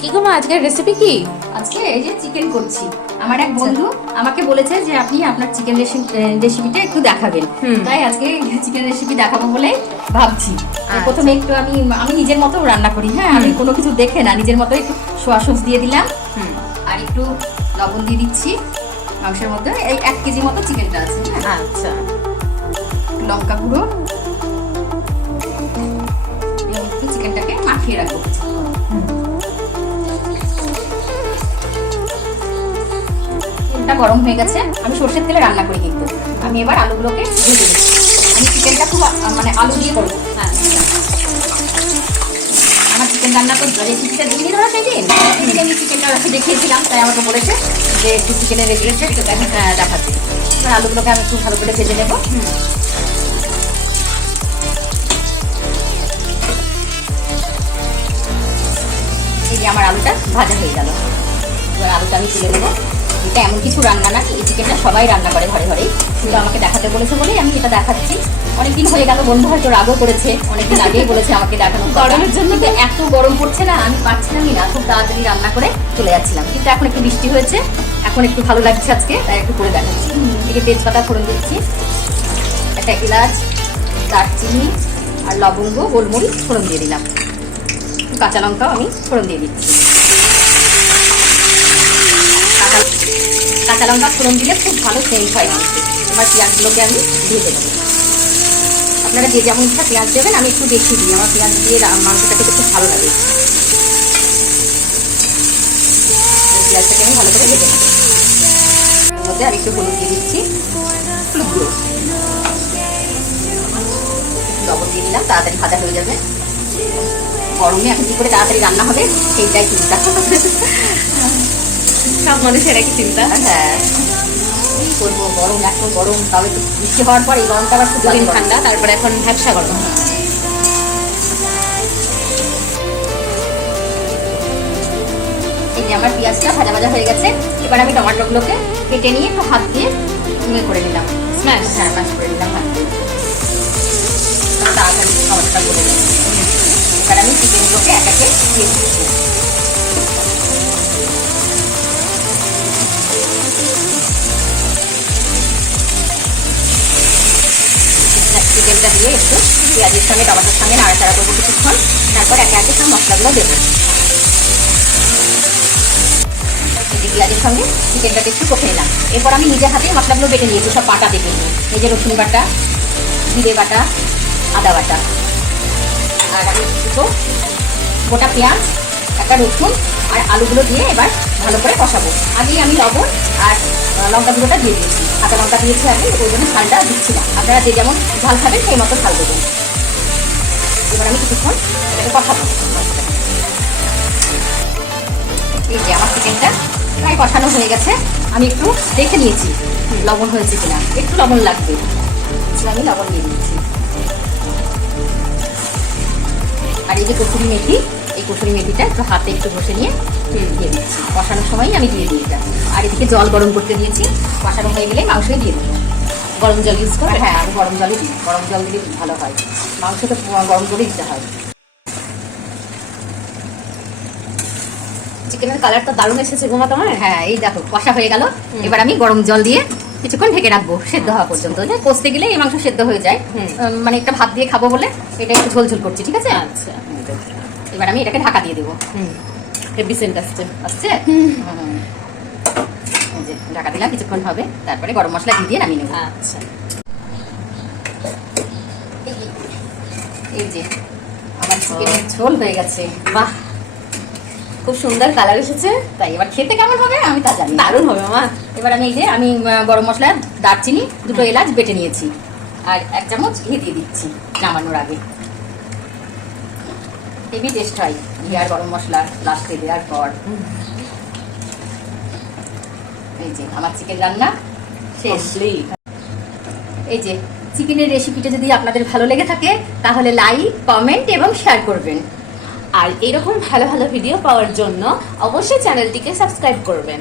কি গো মা, আজকের রেসিপি কি? আজকে এই যে চিকেন করছি। আমার এক বন্ধু আমাকে বলেছে যে আপনি আপনার চিকেন রেসিপিটা একটু দেখাবেন, তাই আজকে চিকেন রেসিপি দেখাবো বলে ভাবছি। প্রথমে একটু আমি নিজের মতো রান্না করি, হ্যাঁ, আমি কোনো কিছু দেখে না, নিজের মতো একটু সোয়া সস দিয়ে দিলাম, আর একটু লবণ দিয়ে দিচ্ছি মাংসের মধ্যে। এই 1 কেজি মতো চিকেনটা আছে, হ্যাঁ। আচ্ছা, লঙ্কা গুঁড়ো, একটু চিকেনটাকে মাখিয়ে রাখবো। তেলটা গরম হয়ে গেছে, আমি সর্ষের তেলে রান্না করি, কিন্তু আমি এবার আলুগুলোকে ভেজে দিচ্ছি। আমি চিকেনটা খুব আলু দিয়ে করবো। হ্যাঁ, আমার চিকেন রান্না তো রেসিপিটা দিনই ধরা সেদিন আমি চিকেনটা দেখিয়েছিলাম, তাই আমাকে বলেছে যে একটু চিকেনের রেসিপিটা একটু দেখাচ্ছি। এবার আলুগুলোকে আমি একটু ভালো করে ভেজে নেবো। এই যে আমার আলুটা ভাজা হয়ে গেল, এবার আলুটা আমি তুলে নেবো। এটা এমন কিছু রান্না না, এই চিকেনটা সবাই রান্না করে ঘরে ঘরেই, কিন্তু আমাকে দেখাতে বলেছে বলেই আমি এটা দেখাচ্ছি। অনেকদিন হয়ে গেল, বন্ধু হয়তো রাগও করেছে, অনেকদিন আগেই বলেছে আমাকে দেখানো। গরমের জন্য তো এত গরম পড়ছে না, আমি পারছিলামই না, খুব তাড়াতাড়ি রান্না করে চলে যাচ্ছিলাম। কিন্তু এখন একটু বৃষ্টি হয়েছে, এখন একটু ভালো লাগছে আজকে, তাই একটু করে দেখাচ্ছি। এদিকে তেজপাতা ফোড়ন দিচ্ছি, একটা এলাচ, দারচিনি আর লবঙ্গ, গোলমরিচ ফোড়ন দিয়ে দিলাম, কাঁচা লঙ্কাও আমি ফোড়ন দিয়ে দিচ্ছি। কাঁচা লঙ্কা ফোড়ন দিলে খুব ভালো সেন্ট হয় মাংসে। এবার পেঁয়াজগুলোকে আমি ভেজে দেবো। আপনারা যে যেমন ইচ্ছা পেঁয়াজ দেবেন, আমি একটু বেশি দিই, আমার পেঁয়াজ দিয়ে মাংসটা খেতে খুব ভালো লাগে। পেঁয়াজটাকে আমি ভালো করে ভেজে নেব। এর মধ্যে আমি একটু হলুদ দিয়ে দিচ্ছি, হলুদ গুঁড়ো, লবণ দিয়ে দিলাম, তাড়াতাড়ি ভাজা হয়ে যাবে। গরমে এখন কি করে তাড়াতাড়ি রান্না হবে সেইটাই চিন্তা। সব মানুষের একই চিন্তা। হ্যাঁ, কি করবো, গরম, এত গরম, তবে তো বৃষ্টি হওয়ার পর এই গরমটা আবার খুব দুদিন ঠান্ডা, তারপরে এখন ভ্যাবসা গরম। এই যে আমার পেঁয়াজটা ভাজা ভাজা হয়ে গেছে, এবার আমি টমেটোগুলোকে কেটে নিয়ে একটু হাত দিয়ে করে নিলাম, স্ম্যাশ। হ্যাঁ, ম্যাশ করে নিলাম হাত দিয়ে, তাড়াতাড়ি টমেটোটা গলে যাবে। এবার আমি চিকেনগুলোকে এক একে দিয়ে দিচ্ছি। চিকেনটা দিয়ে একটু পেঁয়াজের সঙ্গে টমেটোর সঙ্গে নাড়াচাড়া করবো কিছুক্ষণ, তারপর একে একে সব মশলাগুলো দেবো। পেঁয়াজের সঙ্গে চিকেনটাকে একটু কষে নিলাম। এরপর আমি নিজের হাতে মশলাগুলো বেটে নিয়েছি, সব বাটা বেটে নিয়ে, এই যে রসুন বাটা, জিরে বাটা, আদা বাটা, আর আমি দুটো গোটা পেঁয়াজ, একটা রসুন আর আলুগুলো দিয়ে এবার ভালো করে কষাবো। আগেই আমি লবণ আর লঙ্কা গুঁড়োটা দিয়ে দিয়েছি, কাঁচা লঙ্কা দিয়েছি আগে, ওই জন্য ঝালটা দিচ্ছি না। আপনারা যে যেমন ঝাল খাবেন সেই মতো ঝাল দেবেন। এবার আমি কিছুক্ষণ এটাকে কষাবো। এই যে আমার চিকেনটা প্রায় কষানো হয়ে গেছে, আমি একটু দেখে নিয়েছি লবণ হয়েছে কিনা, একটু লবণ লাগবে, আমি লবণ দিয়ে দিচ্ছি। আর এই যে কসুরি মেথি, এই কসুরি মেথিটা একটু হাতে একটু ঘষে নিয়ে দিয়ে দিচ্ছি, কষানোর সময়ই আমি দিয়ে দিই এটা। আর এদিকে জল গরম করতে দিয়েছি, কষানো হয়ে গেলে মাংসই দিয়ে দেবো। গরম জল ইউজ করে? হ্যাঁ, আমি গরম জলই দিই, গরম জল দিলে ভালো হয়, মাংস তো গরম করে দিতে হয়। চিকেনের কালারটা দারুণ এসেছে গোমা তোমার। হ্যাঁ, এই দেখো কষা হয়ে গেল, এবার আমি গরম জল দিয়ে কিছুক্ষণ ঢেকে রাখবো সেদ্ধ হওয়া পর্যন্ত। কষতে গেলে এই মাংস সেদ্ধ হয়ে যায়, মানে একটা ভাত দিয়ে খাবো বলে এটা একটু ঝোল ঝোল করছি, ঠিক আছে? আচ্ছা, এবার আমি এটাকে ঢাকা দিয়ে দেবো। হেভি সেন্ট আসছে। এই যে ঢাকা দিলাম, কিছুক্ষণ হবে, তারপরে গরম মশলা দিয়ে নামিয়ে নেবো। আচ্ছা, এই যে আমার চিকেনের ঝোল হয়ে গেছে। বাহ, খুব সুন্দর কালার এসেছে। তাই এবার খেতে কেমন হবে আমি তা জানি। দারুণ হবে মা। এবার আমি এই যে গরম মশলা, দারচিনি, দুটো এলাচ বেটে নিয়েছি, আর 1 চামচ ঘি দিয়ে দিচ্ছি নামানোর আগে। হেভি টেস্ট হয় ঘি আর গরম মশলা লাস্টে দেওয়ার পর। এই যে আমার চিকেন রান্না শেষ। এই যে চিকেনের রেসিপিটা যদি আপনাদের ভালো লেগে থাকে তাহলে লাইক, কমেন্ট এবং শেয়ার করবেন। আর এরকম ভালো ভালো ভিডিও পাওয়ার জন্য অবশ্যই চ্যানেলটিকে সাবস্ক্রাইব করবেন।